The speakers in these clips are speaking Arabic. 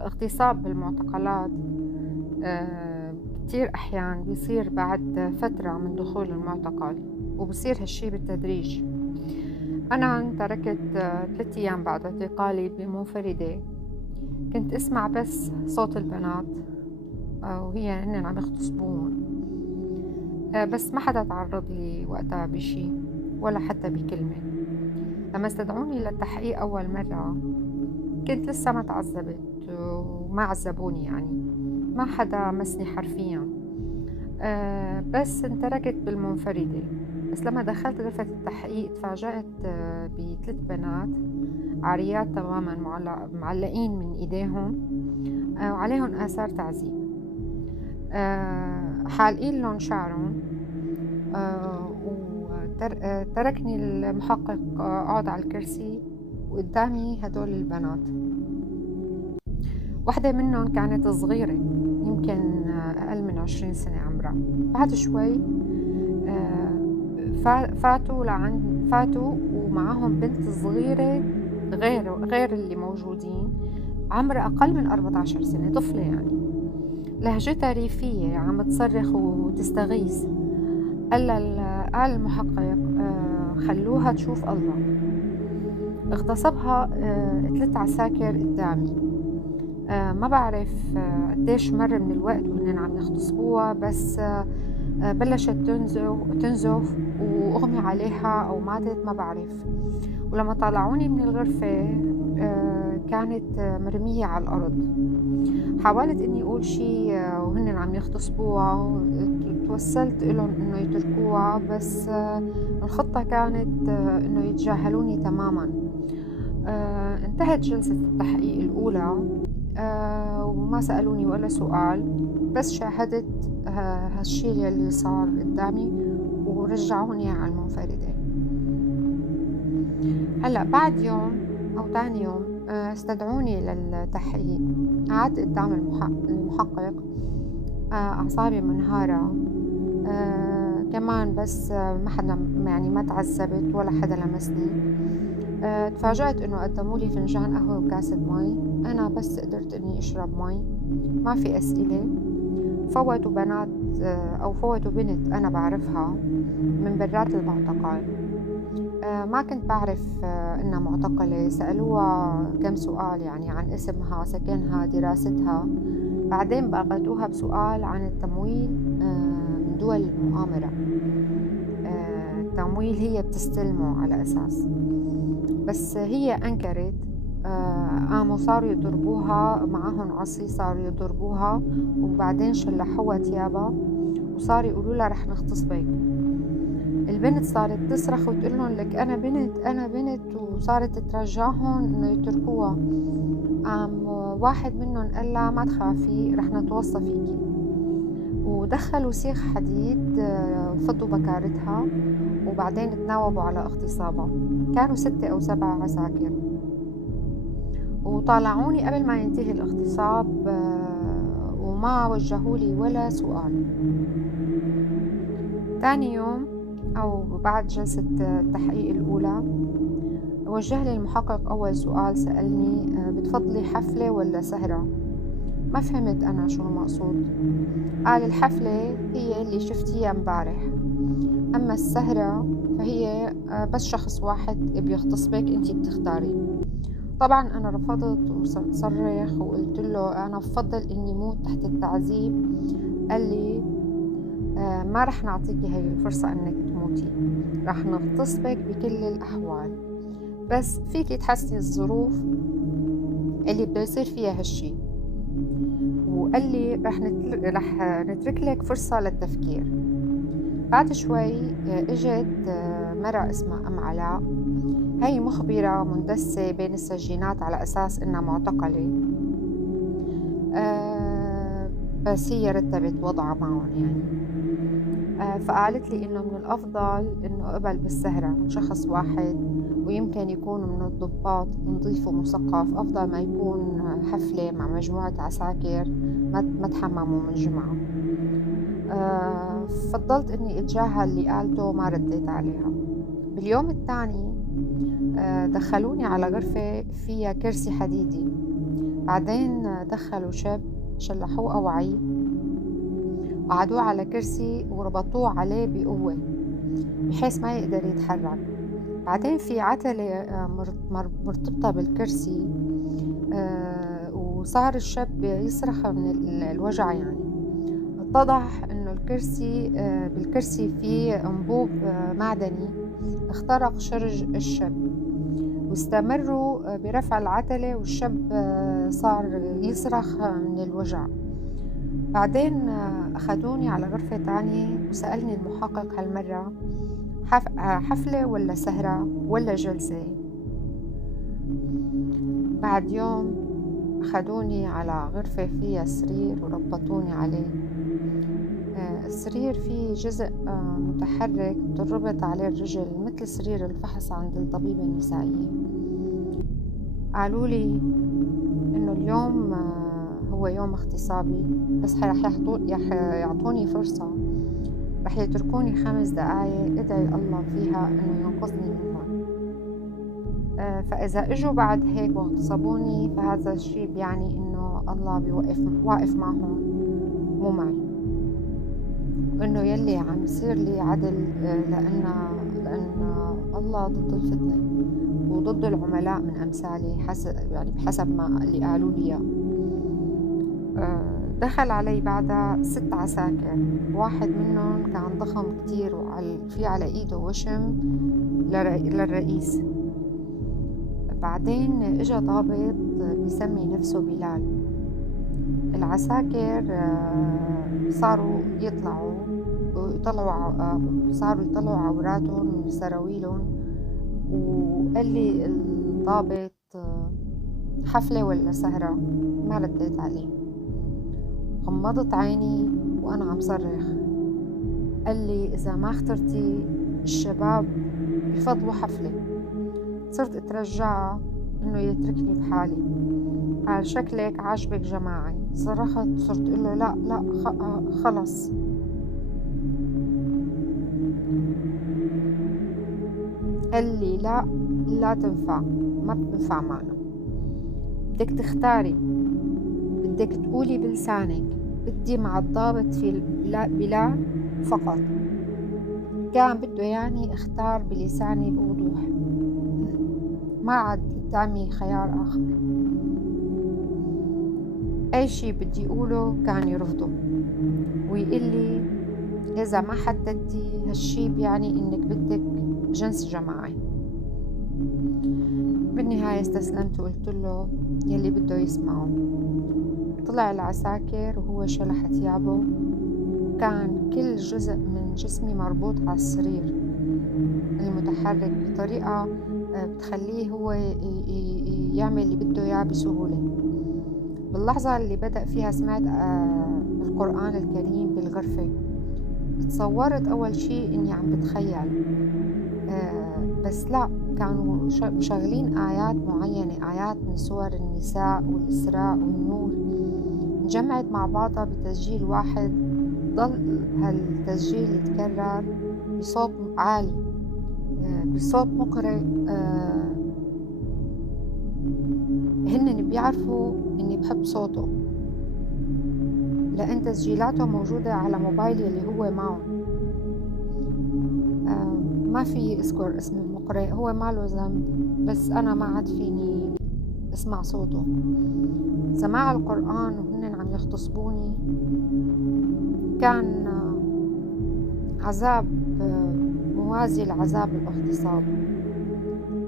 الاغتصاب بالمعتقلات كتير أحيان بيصير بعد فترة من دخول المعتقل، وبصير هالشي بالتدريج. أنا تركت 3 أيام بعد اعتقالي بمنفردة، كنت أسمع بس صوت البنات هن عم يغتصبون. بس ما حدا تعرض لي وقتها بشي ولا حتى بكلمة. لما استدعوني للتحقيق أول مرة كنت لسه ما تعذبت وما عذبوني، يعني ما حدا مسني حرفيا. بس انتركت بالمنفردة. بس لما دخلت غرفة التحقيق تفاجأت ب3 بنات عاريات تماما، معلقين من ايديهم وعليهم آثار تعذيب، حالقين لهم شعرهم. وتركني المحقق أقعد على الكرسي وقدامي هدول البنات. واحدة منهم كانت صغيرة، يمكن أقل من 20 سنة عمرها. بعد شوي فاتوا ومعهم بنت صغيرة غير اللي موجودين، عمرها أقل من 14 سنة، طفلة يعني. لهجتها ريفية، عم تصرخ وتستغيث. قال المحقق خلوها تشوف الله. اغتصبها 3 عساكر قدامي. ما بعرف قديش مر من الوقت وهن عم يغتصبوها، بس بلشت تنزف وأغمي عليها أو ماتت، ما بعرف. ولما طلعوني من الغرفة كانت مرمية على الأرض. حاولت إني أقول شي وهن عم يغتصبوها، توسلت لهم إنه يتركوها، بس الخطة كانت إنه يتجاهلوني تماما. انتهت جلسة التحقيق الأولى وما سألوني ولا سؤال، بس شاهدت هالشي اللي صار قدامي ورجعوني على المنفردة. هلأ بعد يوم أو تاني يوم استدعوني للتحقيق. قعدت قدام المحقق، أعصابي منهارة كمان، بس ما حدا يعني ما تعذبت ولا حدا لمسني. تفاجأت إنه قدموا لي فنجان قهوة وكاسة مي. أنا بس قدرت إني أشرب مي، ما في أسئلة. فوتوا بنات أو فوتوا بنت أنا بعرفها من برات المعتقل. ما كنت بعرف إنها معتقلة. سألوها كم سؤال يعني عن اسمها، سكنها، دراستها. بعدين باغتوها بسؤال عن التمويل من دول المؤامرة. التمويل هي بتستلمه على أساس، بس هي أنكرت. قاموا صاروا يضربوها، معهم عصي صاروا يضربوها، وبعدين شلحوها تيابها وصاروا يقولوا لها رح نغتصبك. البنت صارت تصرخ وتقول لهم لك أنا بنت أنا بنت، وصارت ترجعهم إنه يتركوها. قام واحد منهم قال لها ما تخافي رح نتوصى فيكي، ودخلوا سيخ حديد فضوا بكارتها، وبعدين تناوبوا على اغتصابها. كانوا 6 أو 7 عساكر، وطالعوني قبل ما ينتهي الاغتصاب وما وجهوا لي ولا سؤال. تاني يوم أو بعد جلسة التحقيق الأولى وجه لي المحقق أول سؤال. سألني بتفضلي حفلة ولا سهرة؟ ما فهمت أنا شو المقصود. قال الحفلة هي اللي شفتيها امبارح، أما السهرة فهي بس شخص واحد بيغتصبك انتي بتختاري. طبعا أنا رفضت وصرخ وقلت له أنا بفضل إني موت تحت التعذيب. قال لي ما رح نعطيكي هاي الفرصة إنك تموتي، رح نغتصبك بكل الأحوال، بس فيكي تحسني الظروف اللي بده يصير فيها هالشي. وقال لي رح نترك لك فرصة للتفكير. بعد شوي اجت مرة اسمها أم علاء. هي مخبرة مندسة بين السجينات على أساس إنها معتقلة، بس هي رتبت وضعها معهم يعني. فقالت لي إنه من الأفضل إنه قبل بالسهرة شخص واحد، ويمكن يكون من الضباط نظيف ومثقف، أفضل ما يكون حفلة مع مجموعة عساكر ما تحمموا من جمعة. فضلت إني أتجاهل اللي قالته وما رديت عليها. باليوم الثاني دخلوني على غرفة فيها كرسي حديدي. بعدين دخلوا شاب شلحوه أوعي وقعدوه على كرسي وربطوه عليه بقوة بحيث ما يقدر يتحرك. بعدين في عتلة مرتبطة بالكرسي، وصار الشاب يصرخ من الوجع يعني. اتضح إنه بالكرسي في أنبوب معدني اخترق شرج الشاب، واستمروا برفع العتلة والشاب صار يصرخ من الوجع. بعدين أخدوني على غرفة تانية وسألني المحقق هالمرة حفلة ولا سهرة ولا جلسة. بعد يوم أخدوني على غرفة فيها سرير وربطوني عليه. السرير فيه جزء متحرك تربط عليه الرجل مثل سرير الفحص عند الطبيبة النسائية. قالوا لي إنه اليوم هو يوم اغتصابي، بس رح يعطوني فرصة، رح يتركوني 5 دقايق أدعي الله فيها إنه ينقذني منهم. فإذا إجوا بعد هيك واغتصبوني فهذا الشيء بيعني إنه الله واقف معهم مو معي، وإنه يلي عم يصير لي عدل، لأن الله ضد الفتنة وضد العملاء من أمثالي، بحسب ما اللي قالوا لي. دخل علي بعدها 6 عساكر، واحد منهم كان ضخم كتير وفي على ايده وشم للرئيس. بعدين اجا ضابط بيسمي نفسه بلال. العساكر صاروا يطلعوا عوراتهم وسراويلهم، وقال لي الضابط حفلة ولا سهرة؟ ما رديت عليه. غمضت عيني وأنا عم صرخ. قال لي إذا ما اخترتي الشباب بفضلوا حفلة. صرت أترجعه إنه يتركني بحالي. قال شكلك عاجبك جماعي. صرخت، صرت أقول له لا خلص. قال لي لا تنفع، ما بتنفع معنا. بدك تختاري، بدك تقولي بلسانك بدي مع الضابط في بلا فقط. كان بده يعني اختار بلساني بوضوح، ما عاد قدامي خيار آخر. أي شي بدي أقوله كان يرفضه ويقول لي إذا ما حددتي هالشي بيعني إنك بدك جنس جماعي. بالنهاية استسلمت وقلت له يلي بده يسمعه. طلع العساكر وهو شلح ثيابه، وكان كل جزء من جسمي مربوط على السرير المتحرك بطريقة بتخليه هو يعمل اللي بده إياه بسهولة. باللحظة اللي بدأ فيها سمعت القرآن الكريم بالغرفة. تصورت أول شيء إني عم بتخيل، بس لا، كانوا مشغلين آيات معينة، آيات من سور النساء والإسراء والنور، انجمعت مع بعضها بتسجيل واحد. ضل هالتسجيل يتكرر بصوت عالي، بصوت مقرئ. هن بيعرفوا إني بحب صوته لأن تسجيلاته موجودة على موبايلي اللي هو معه. ما في أذكر اسم المقرئ، هو ما له ذنب، بس أنا ما عاد فيني اسمع صوته. سماع القرآن وهن عم يغتصبوني كان عذاب موازي لعذاب الاغتصاب.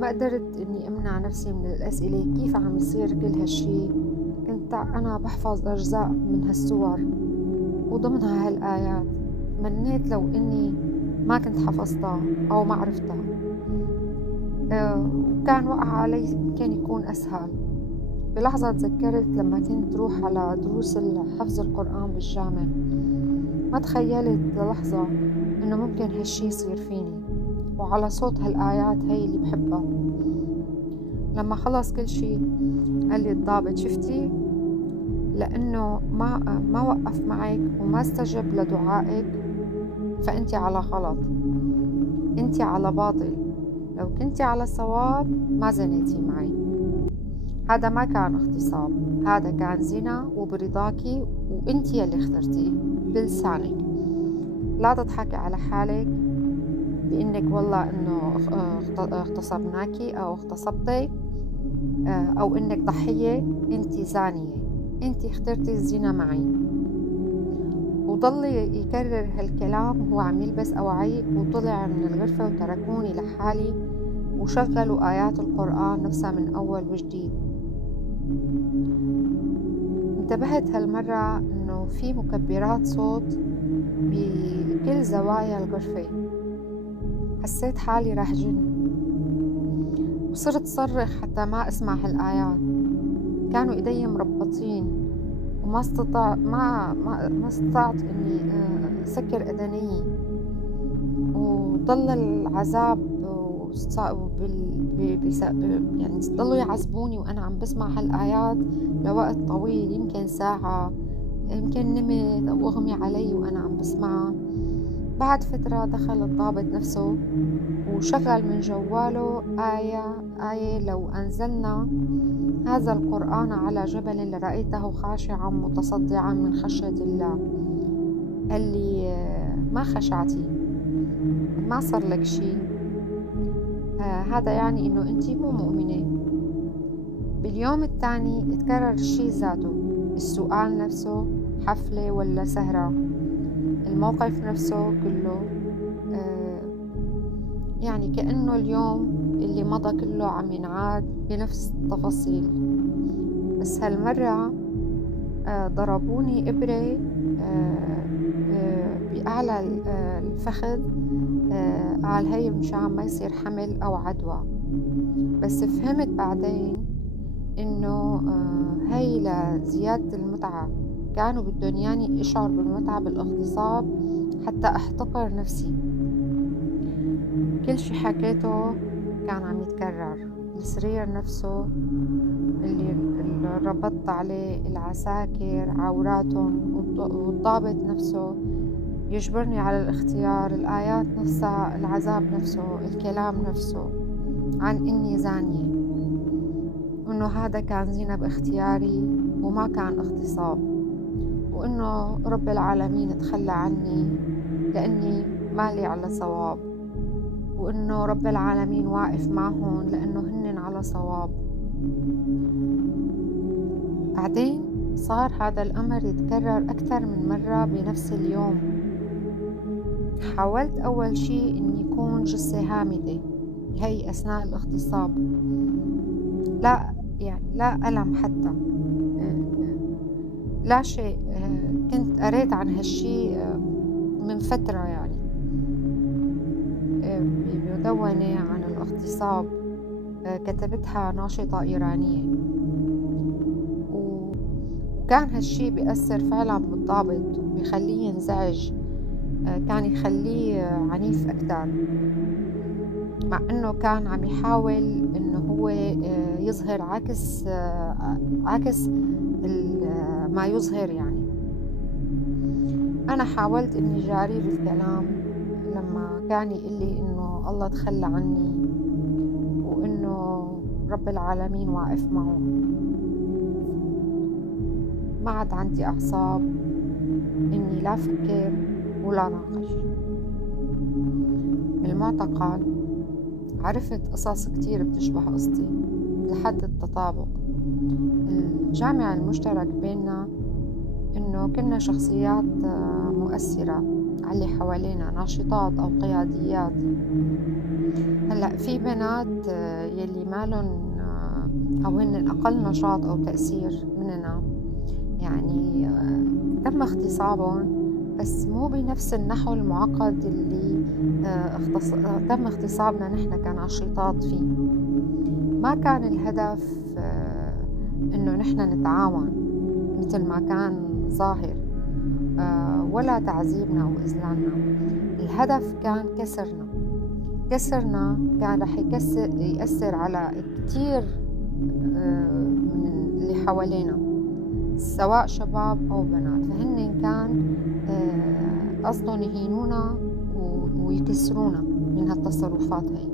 ما قدرت إني أمنع نفسي من الأسئلة، كيف عم يصير كل هالشي؟ كنت أنا بحفظ أجزاء من هالسور وضمنها هالآيات. تمنيت لو إني ما كنت حفظتها أو ما عرفتها، وكان وقع علي كان يكون أسهل. بلحظة تذكرت لما كنت روح على دروس حفظ القرآن بالجامع، ما تخيلت للحظة إنه ممكن هالشي يصير فيني وعلى صوت هالآيات هي اللي بحبها. لما خلص كل شي قال لي الضابط شفتي، لأنه ما وقف معك وما استجب لدعائك فأنت على غلط، أنت على باطل. لو كنتي على صواب ما زنيتي معي. هذا ما كان اغتصاب، هذا كان زنا وبرضاكي وانت يلي اخترتيه بلسانك. لا تضحكي على حالك بإنك والله إنه اغتصبناكي أو اغتصبتي، أو إنك ضحية. أنت زانية، أنت اخترتي الزنا معي. وضل يكرر هالكلام وهو عم يلبس أوعي، وطلع من الغرفة وتركوني لحالي وشغلوا آيات القرآن نفسها من أول وجديد. انتبهت هالمرة إنه في مكبرات صوت بكل زوايا الغرفة. حسيت حالي رح جن، وصرت صرخ حتى ما أسمع هالآيات. كانوا إيدي مربطين وما استطاع ما استطعت إني سكر أذني. وضل العذاب يعني ضلوا يعذبوني وأنا عم بسمع هالآيات لوقت طويل، يمكن ساعة، يمكن نمت أو أغمي علي وأنا عم بسمعها. بعد فترة دخل الضابط نفسه وشغل من جواله آية لو أنزلنا هذا القرآن على جبل لرأيته خاشعا متصدعا من خشية الله. قال لي ما خشعتي، ما صار لك شيء، هذا يعني إنه أنتي مو مؤمنة. باليوم الثاني اتكرر الشيء ذاته، السؤال نفسه حفلة ولا سهرة، الموقف نفسه كله. يعني كأنه اليوم اللي مضى كله عم ينعاد بنفس التفاصيل، بس هالمرة ضربوني إبرة بأعلى الفخذ، قال هي مشان ما يصير حمل أو عدوى. بس فهمت بعدين إنه هي لزيادة المتعة، كانوا بدهم ياني أشعر بالمتعة بالاغتصاب حتى أحتقر نفسي. كل شي حكيته كان عم يتكرر، السرير نفسه اللي ربطت عليه العساكر عوراتهم، والضابط نفسه يجبرني على الاختيار، الآيات نفسها، العذاب نفسه، الكلام نفسه عن إني زانية، وإنه هذا كان زنا باختياري وما كان اغتصاب، وإنه رب العالمين تخلى عني لأني مالي على صواب، وإنه رب العالمين واقف معهم لأنه هنن على صواب. بعدين صار هذا الأمر يتكرر أكثر من مرة بنفس اليوم. حاولت أول شي إني يكون جثة هامدة هي أثناء الاغتصاب، لا يعني لا ألم حتى، لا شيء. كنت قريت عن هالشي من فترة، يعني بمدونة عن الاغتصاب كتبتها ناشطة إيرانية، وكان هالشي بيأثر فعلا بالضابط، بيخليه ينزعج، كان يخليه عنيف أكتر، مع إنه كان عم يحاول إنه هو يظهر عكس ما يظهر. يعني أنا حاولت إني جاريه بالكلام لما كان يقول لي إنه الله تخلى عني وإنه رب العالمين واقف معه. ما عاد عندي أعصاب إني لا أفكر ولا ناقش. بالمعتقل عرفت قصص كتير بتشبه قصتي لحد التطابق. الجامع المشترك بيننا إنه كنا شخصيات مؤثرة على اللي حوالينا، ناشطات أو قياديات. هلأ في بنات يلي مالن أو هن أقل نشاط أو تأثير مننا، يعني تم اغتصابهم بس مو بنفس النحو المعقد اللي تم اغتصابنا نحن كناشطات فيه. ما كان الهدف إنه نحن نتعاون مثل ما كان ظاهر، ولا تعذيبنا أو إذلالنا. الهدف كان كسرنا كان رح يأثر على كتير من اللي حوالينا، سواء شباب أو بنات. فهن كان قصدهم يهينونا ويكسرونا من هالتصرفات هي.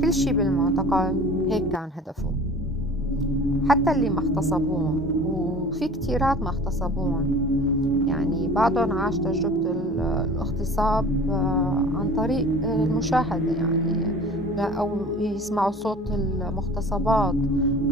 كل شي بالمعتقل هيك كان هدفه. حتى اللي ما اغتصبوهم، وفي كتيرات ما اغتصبوهم. يعني بعضهم عاش تجربة الاغتصاب عن طريق المشاهدة، يعني لا، أو يسمعوا صوت المغتصبات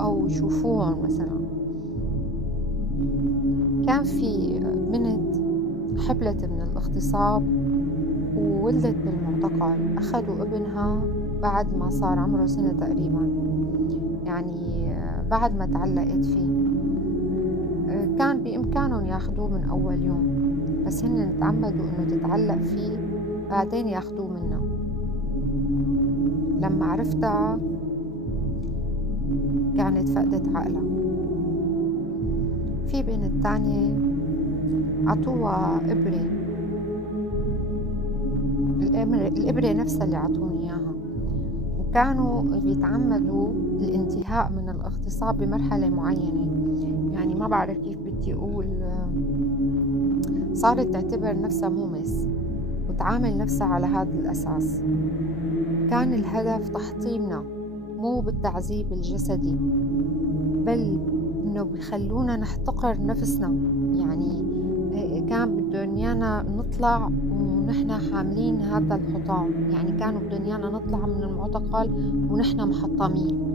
أو يشوفوهم مثلا. كان في بنت حبلت من الاغتصاب وولدت بالمعتقل، أخذوا ابنها بعد ما صار عمره سنة تقريبا، يعني بعد ما تعلقت فيه. كان بإمكانهم ياخدوه من أول يوم، بس هن تعمدوا إنه تتعلق فيه بعدين ياخدوه منا. لما عرفتها كانت فقدت عقلها. في بنت تانية عطوها إبرة، الإبرة نفسها اللي عطوني إياها، وكانوا بيتعمدوا الانتهاء من الاغتصاب بمرحلة معينة. يعني ما بعرف كيف بدي أقول، صارت تعتبر نفسها مومس وتعامل نفسها على هذا الأساس. كان الهدف تحطيمنا، مو بالتعذيب الجسدي، بل إنه بيخلونا نحتقر نفسنا. يعني كان بدهم إيانا نطلع ونحن حاملين هذا الحطام، يعني كانوا بدهم إيانا نطلع من المعتقل ونحن محطمين.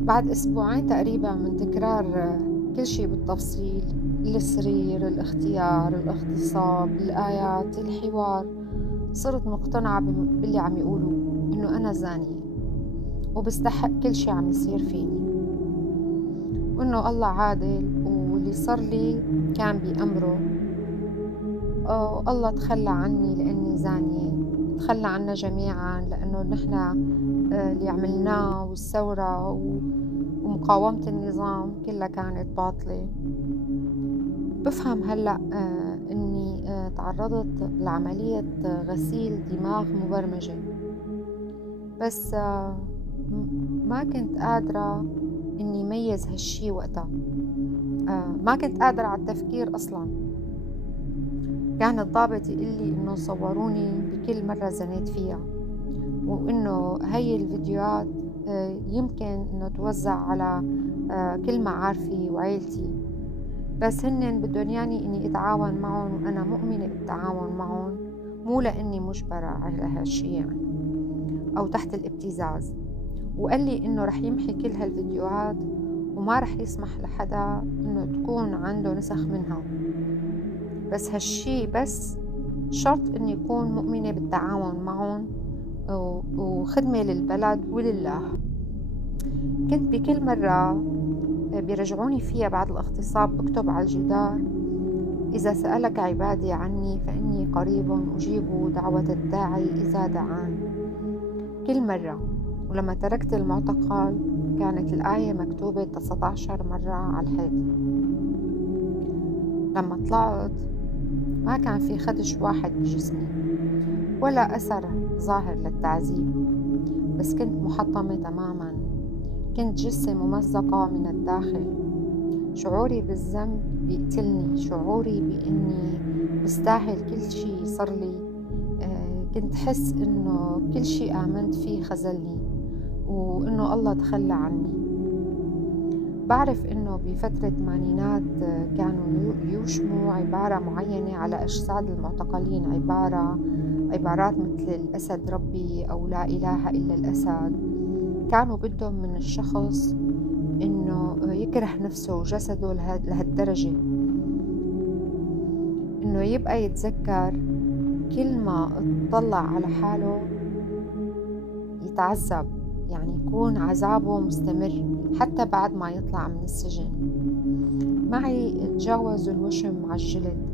بعد أسبوعين تقريبا من تكرار كل شيء بالتفصيل، السرير، الاختيار، الاغتصاب، الآيات، الحوار، صرت مقتنعة باللي عم يقولوا، إنه أنا زانية وبستحق كل شيء عم يصير فيني، وإنه الله عادل، واللي صار لي كان بأمره. الله تخلى عني لأني زانية، تخلى عنا جميعا لأنه نحن اللي عملناه والثورة ومقاومة النظام كلها كانت باطلة. بفهم هلأ إني تعرضت لعملية غسيل دماغ مبرمجة، بس ما كنت قادرة إني ميز هالشي وقتها. ما كنت قادرة على التفكير أصلا. كان الضابط يقلي إنه صوروني بكل مرة زنيت فيها، وإنه هاي الفيديوهات يمكن إنه توزع على كل معارفي وعيلتي، بس هن بدهم يعني إني أتعاون معهم، وأنا مؤمنة بالتعاون معهم، مو لأني مجبرة على هالشي يعني أو تحت الابتزاز. وقال لي إنه رح يمحي كل هالفيديوهات وما رح يسمح لحدا إنه تكون عنده نسخ منها، بس هالشي بس شرط إني أكون مؤمنة بالتعاون معهم وخدمة للبلد ولله. كنت بكل مرة بيرجعوني فيها بعد الاغتصاب بكتب على الجدار: إذا سألك عبادي عني فإني قريب أجيب دعوة الداعي إذا دعان. كل مرة. ولما تركت المعتقل كانت الآية مكتوبة 19 مرة على الحيط. لما طلعت ما كان في خدش واحد بجسمي ولا أثر ظاهر للتعذيب، بس كنت محطمة تماما. كنت جثة ممزقة من الداخل. شعوري بالذنب بيقتلني، شعوري بإني بستاهل كل شي صار لي. كنت حس إنه كل شي آمنت فيه خذلني، وإنه الله تخلى عني. بعرف إنه بفترة الثمانينات كانوا يوشموا عبارة معينة على أجساد المعتقلين، عبارات مثل الأسد ربي أو لا إله إلا الأسد. كانوا بدهم من الشخص إنه يكره نفسه وجسده لهالدرجة، إنه يبقى يتذكر كل ما اطلع على حاله يتعذب، يعني يكون عذابه مستمر حتى بعد ما يطلع من السجن. معي تجاوزوا الوشم على الجلد.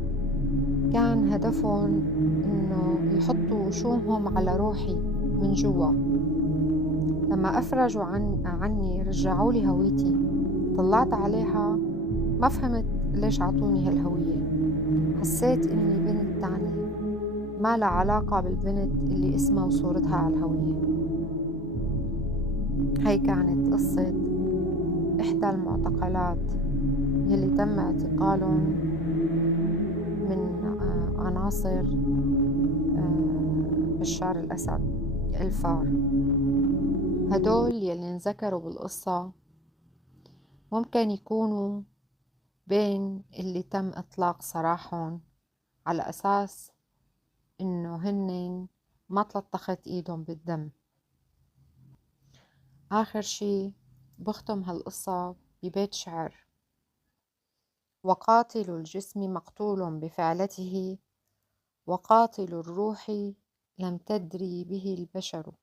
كان هدفهم إنه يحطوا وشومهم على روحي من جوا. لما أفرجوا عني رجعوا لي هويتي. طلعت عليها ما فهمت ليش عطوني هالهوية. حسيت إني بنت تانية ما لها علاقة بالبنت اللي اسمها وصورتها على الهوية. هاي كانت قصة إحدى المعتقلات يلي تم اعتقالهم من عناصر بشار الأسد الفار. هدول يلي انذكروا بالقصة ممكن يكونوا بين اللي تم إطلاق سراحهم على أساس إنه هن ما تلطخت إيدهم بالدم. آخر شي بختم هالقصة ببيت شعر: وقاتل الجسم مقتول بفعلته، وقاتل الروح لم تدري به البشر.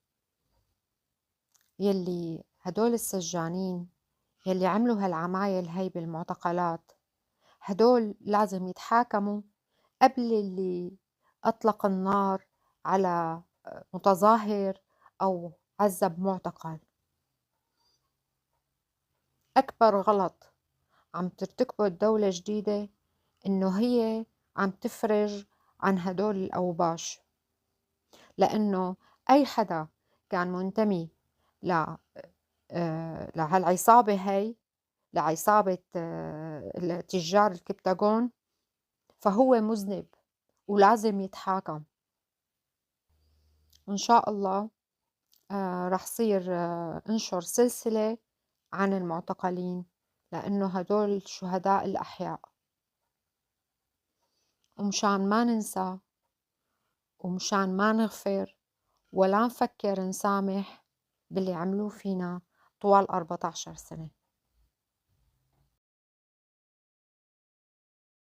يلي هدول السجانين يلي عملوا هالعمايل هاي بالمعتقلات، هدول لازم يتحاكموا قبل اللي أطلق النار على متظاهر أو عذب معتقل. أكبر غلط عم ترتكبه الدولة الجديدة إنه هي عم تفرج عن هدول الأوباش، لأنه أي حدا كان منتمي لهالعصابة هاي، لعصابة تجار الكبتاغون، فهو مذنب ولازم يتحاكم. وإن شاء الله رح صير انشر سلسلة عن المعتقلين، لأنه هدول شهداء الأحياء. ومشان ما ننسى ومشان ما نغفر ولا نفكر نسامح باللي عملوه فينا طوال 14 سنة.